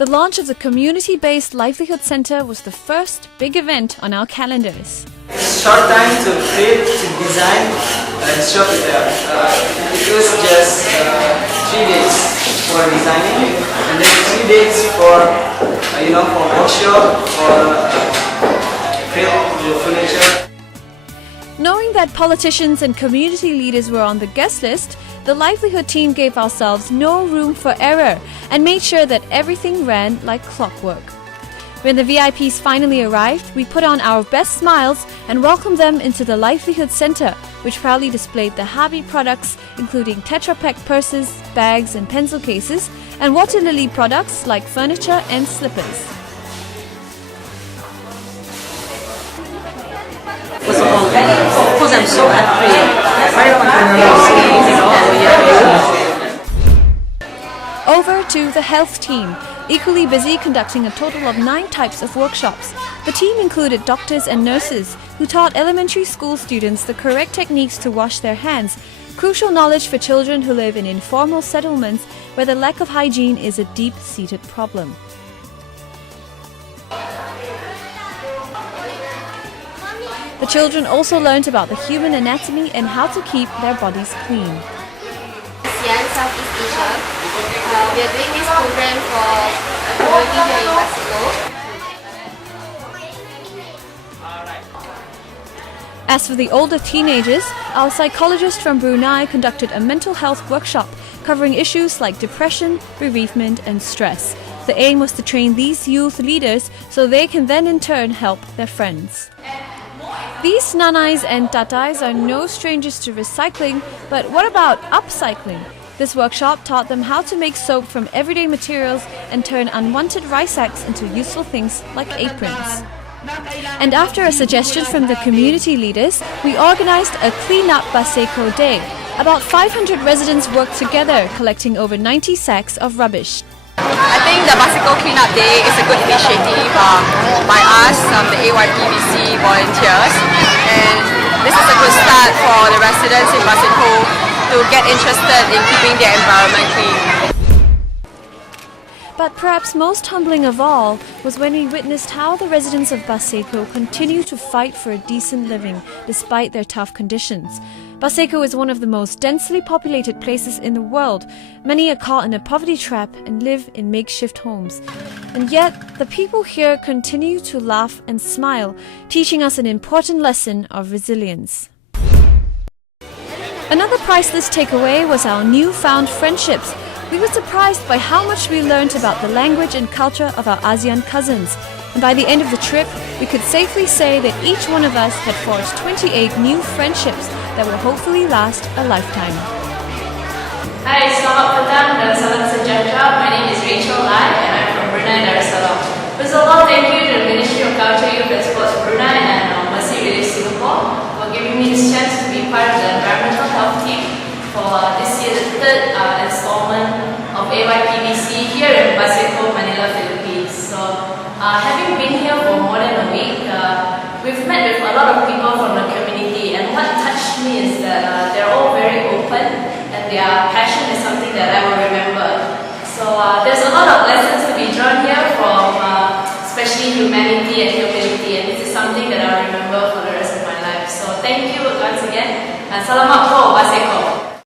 The launch of the community-based livelihood center was the first big event on our calendars. Short time to create, to design, and shop it out. It was just 3 days for designing, and then 3 days for for workshop, for furniture. Knowing that politicians and community leaders were on the guest list, the livelihood team gave ourselves no room for error and made sure that everything ran like clockwork. When the VIPs finally arrived, we put on our best smiles and welcomed them into the Livelihood Center, which proudly displayed the Habi products including Tetra Pak purses, bags and pencil cases, and Water Lily products like furniture and slippers. First of all, of course I'm so happy. Over to the health team, equally busy conducting a total of 9 types of workshops. The team included doctors and nurses who taught elementary school students the correct techniques to wash their hands, crucial knowledge for children who live in informal settlements where the lack of hygiene is a deep-seated problem. The children also learned about the human anatomy and how to keep their bodies clean. ASEAN, Southeast Asia. We are doing this program for a community here in Baseco. As for the older teenagers, our psychologist from Brunei conducted a mental health workshop covering issues like depression, bereavement and stress. The aim was to train these youth leaders so they can then in turn help their friends. These nanais and tatais are no strangers to recycling, but what about upcycling? This workshop taught them how to make soap from everyday materials and turn unwanted rice sacks into useful things like aprons. And after a suggestion from the community leaders, we organized a Clean Up Baseco Day. About 500 residents worked together, collecting over 90 sacks of rubbish. I think the Baseco Cleanup Day is a good initiative by us, the AYPVC volunteers, and this is a good start for the residents in Baseco to get interested in keeping their environment clean. But perhaps most humbling of all was when we witnessed how the residents of Baseco continue to fight for a decent living despite their tough conditions. Baseco is one of the most densely populated places in the world. Many are caught in a poverty trap and live in makeshift homes. And yet, the people here continue to laugh and smile, teaching us an important lesson of resilience. Another priceless takeaway was our newfound friendships. We were surprised by how much we learned about the language and culture of our ASEAN cousins. And by the end of the trip, we could safely say that each one of us had forged 28 new friendships that will hopefully last a lifetime. Hi, selamat petang dan salam sejahtera. My name is Rachel Lai and I'm from Brunei Darussalam. First of all, thank you to the Ministry of Culture, Youth and Sports Brunei and Mercy Relief Singapore for giving me this chance to be part of the environmental health team for this year, the third installment of AYPVC here in Baseco, Manila, Philippines. So, having been here for more than a week, we've met with a lot of people from the community, and what touched me is that they're all very open and their passion is something that I will remember. So there's a lot of lessons to be drawn here from especially humanity and humility, and this is something that I'll remember for the rest of my life. So thank you once again and salamat po Baseco.